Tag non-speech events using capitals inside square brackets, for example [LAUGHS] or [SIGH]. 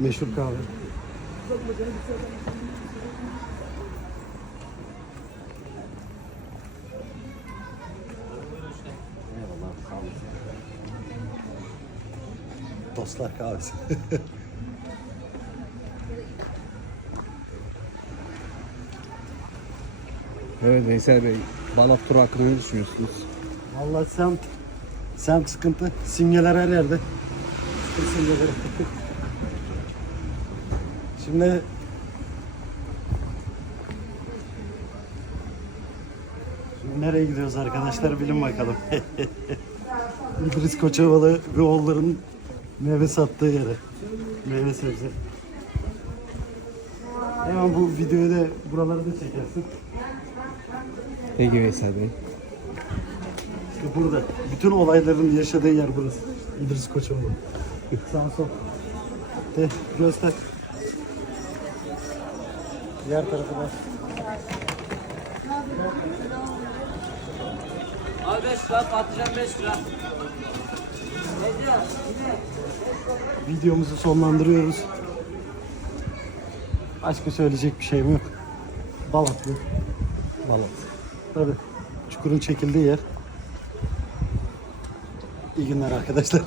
Meşhur kahve. Dostlar kahvesi. [LAUGHS] Evet Veysel Bey, Balat turu hakkında ne düşünüyorsunuz? Vallahi semt, semt sıkıntı. Simgeler her yerde. Sıkı [LAUGHS] simgeleri. Şimdi Şimdi nereye gidiyoruz arkadaşlar bilin bakalım. [LAUGHS] İdris Koçovalı ve oğulların meyve sattığı yere. Meyve sebze. Hemen bu videoyu da buraları da çekersin. Peki Veysel Bey. İşte burada. Bütün olayların yaşadığı yer burası. İdris Koçovalı. Sağ sol. De göster. Diğer tarafı da. Abi 5 lira, patlıcan 5 lira. Videomuzu sonlandırıyoruz. Başka söyleyecek bir şeyim yok. Balatlı. Balat. Tabii. Çukurun çekildiği yer. İyi günler arkadaşlar.